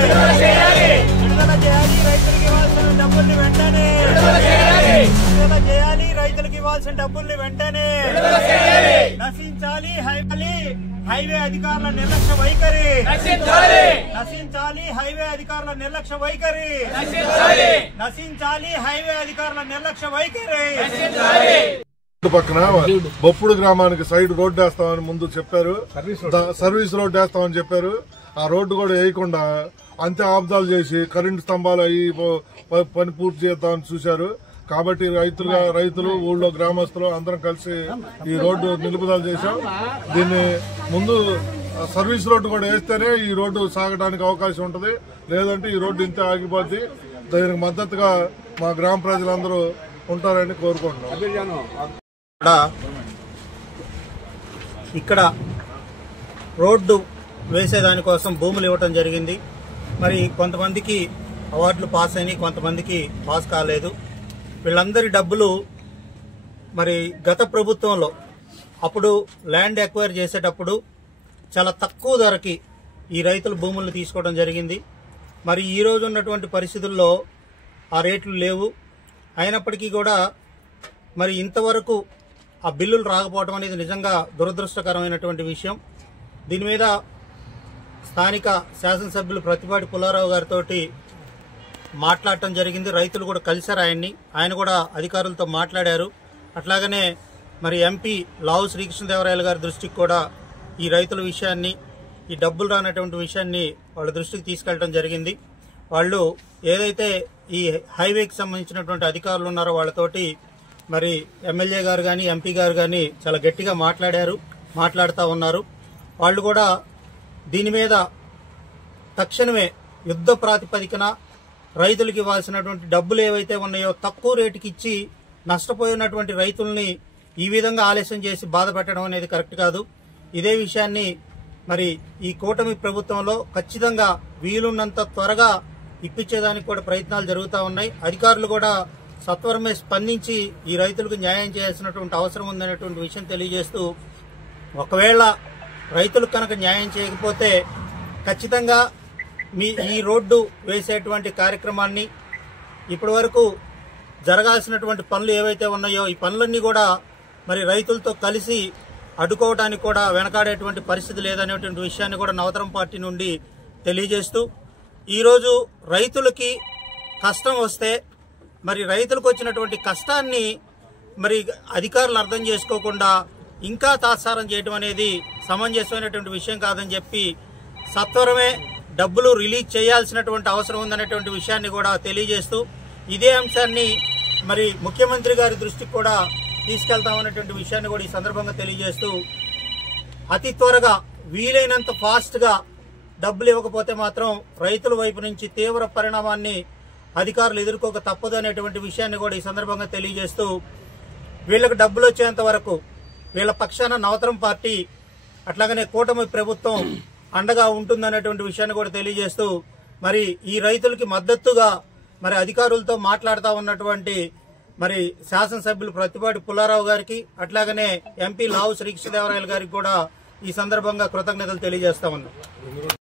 విడుదల చేయాలి రైతులకు ఇవ్వాల్సిన డబ్బుల్ని వెంటనే విడుదల చేయాలి రైతులకు ఇవ్వాల్సిన డబ్బుల్ని వెంటనే నశించాలి హైవే అధికారుల నిర్లక్ష్య వైఖరి నశించాలి హైవే అధికారుల నిర్లక్ష్య వైఖరి నశించాలి హైవే అధికారుల నిర్లక్ష్య వైఖరి పక్కన బొప్పుడు గ్రామానికి సైడ్ రోడ్డు వేస్తామని ముందు చెప్పారు, సర్వీస్ రోడ్డు వేస్తామని చెప్పారు. ఆ రోడ్డు కూడా వేయకుండా అంతే ఆబ్దాలు చేసి కరెంటు స్తంభాలు అయ్యి పని పూర్తి చేద్దామని చూశారు. కాబట్టి రైతులు ఊళ్ళో గ్రామస్తులు అందరం కలిసి ఈ రోడ్డు నిలుపుదల చేశాం. దీన్ని ముందు సర్వీస్ రోడ్డు కూడా వేస్తేనే ఈ రోడ్డు సాగడానికి అవకాశం ఉంటుంది, లేదంటే ఈ రోడ్డు ఇంతే ఆగిపోద్ది. దీనికి మద్దతుగా మా గ్రామ ప్రజలందరూ ఉంటారని కోరుకుంటున్నాం. ఇక్కడ రోడ్డు వేసేదానికోసం భూములు ఇవ్వటం జరిగింది. మరి కొంతమందికి అవార్డులు పాస్ అయినాయి, కొంతమందికి పాస్ కాలేదు. వీళ్ళందరి డబ్బులు మరి గత ప్రభుత్వంలో అప్పుడు ల్యాండ్ ఎక్వైర్ చేసేటప్పుడు చాలా తక్కువ ధరకి ఈ రైతుల భూములను తీసుకోవడం జరిగింది. మరి ఈ రోజు ఉన్నటువంటి పరిస్థితుల్లో ఆ రేట్లు లేవు. అయినప్పటికీ కూడా మరి ఇంతవరకు ఆ బిల్లులు రాకపోవడం అనేది నిజంగా దురదృష్టకరమైనటువంటి విషయం. దీని మీద స్థానిక శాసనసభ్యులు ప్రతిపాటి పుల్లారావు గారితో మాట్లాడటం జరిగింది. రైతులు కూడా కలిశారు ఆయన్ని, ఆయన కూడా అధికారులతో మాట్లాడారు. అట్లాగనే మరి ఎంపీ లావు శ్రీకృష్ణదేవరాయలు గారి దృష్టికి కూడా ఈ రైతుల విషయాన్ని, ఈ డబ్బులు రానటువంటి విషయాన్ని వాళ్ళ దృష్టికి తీసుకెళ్లడం జరిగింది. వాళ్ళు ఏదైతే ఈ హైవేకి సంబంధించినటువంటి అధికారులు ఉన్నారో వాళ్ళతోటి మరి ఎమ్మెల్యే గారు కానీ ఎంపీ గారు కానీ చాలా గట్టిగా మాట్లాడుతూ ఉన్నారు. వాళ్ళు కూడా దీని మీద తక్షణమే యుద్ధ ప్రాతిపదికన రైతులకు ఇవ్వాల్సినటువంటి డబ్బులు ఏవైతే ఉన్నాయో తక్కువ రేటుకి ఇచ్చి నష్టపోయినటువంటి రైతుల్ని ఈ విధంగా ఆలస్యం చేసి బాధ పెట్టడం అనేది కరెక్ట్ కాదు. ఇదే విషయాన్ని మరి ఈ కూటమి ప్రభుత్వంలో ఖచ్చితంగా వీలున్నంత త్వరగా ఇప్పించేదానికి కూడా ప్రయత్నాలు జరుగుతూ ఉన్నాయి. అధికారులు కూడా సత్వరమే స్పందించి ఈ రైతులకు న్యాయం చేయాల్సినటువంటి అవసరం ఉందనేటువంటి విషయం తెలియజేస్తూ, ఒకవేళ రైతులకు కనుక న్యాయం చేయకపోతే ఖచ్చితంగా ఈ రోడ్డు వేసేటువంటి కార్యక్రమాన్ని ఇప్పటి వరకు జరగాల్సినటువంటి పనులు ఏవైతే ఉన్నాయో ఈ పనులన్నీ కూడా మరి రైతులతో కలిసి అడ్డుకోవడానికి కూడా వెనకాడేటువంటి పరిస్థితి లేదనేటువంటి విషయాన్ని కూడా నవతరం పార్టీ నుండి తెలియజేస్తూ, ఈరోజు రైతులకి కష్టం వస్తే మరి రైతులకు వచ్చినటువంటి కష్టాన్ని మరి అధికారులు అర్థం చేసుకోకుండా ఇంకా తాత్సారం చేయడం అనేది సమంజసమైనటువంటి విషయం కాదని చెప్పి సత్వరమే డబ్బులు రిలీజ్ చేయాల్సినటువంటి అవసరం ఉందనేటువంటి విషయాన్ని కూడా తెలియజేస్తూ, ఇదే అంశాన్ని మరి ముఖ్యమంత్రి గారి దృష్టికి కూడా తీసుకెళ్తామనేటువంటి విషయాన్ని కూడా ఈ సందర్భంగా తెలియజేస్తూ, అతి త్వరగా వీలైనంత ఫాస్ట్ గా డబ్బులు ఇవ్వకపోతే మాత్రం రైతుల వైపు నుంచి తీవ్ర పరిణామాన్ని అధికారులు ఎదుర్కోక తప్పదు అనేటువంటి విషయాన్ని కూడా ఈ సందర్భంగా తెలియజేస్తూ, వీళ్లకు డబ్బులు వచ్చేంత వరకు వీళ్ల పక్షాన నవతరం పార్టీ అట్లాగనే కూటమి ప్రభుత్వం అండగా ఉంటుందనేటువంటి విషయాన్ని కూడా తెలియజేస్తూ, మరి ఈ రైతులకి మద్దతుగా మరి అధికారులతో మాట్లాడుతూ ఉన్నటువంటి మరి శాసనసభ్యులు ప్రతిపాటి పుల్లారావు గారికి అట్లాగనే ఎంపీ లావు శ్రీకృష్ణదేవరాయలు గారికి కూడా ఈ సందర్భంగా కృతజ్ఞతలు తెలియజేస్తా ఉన్నాం.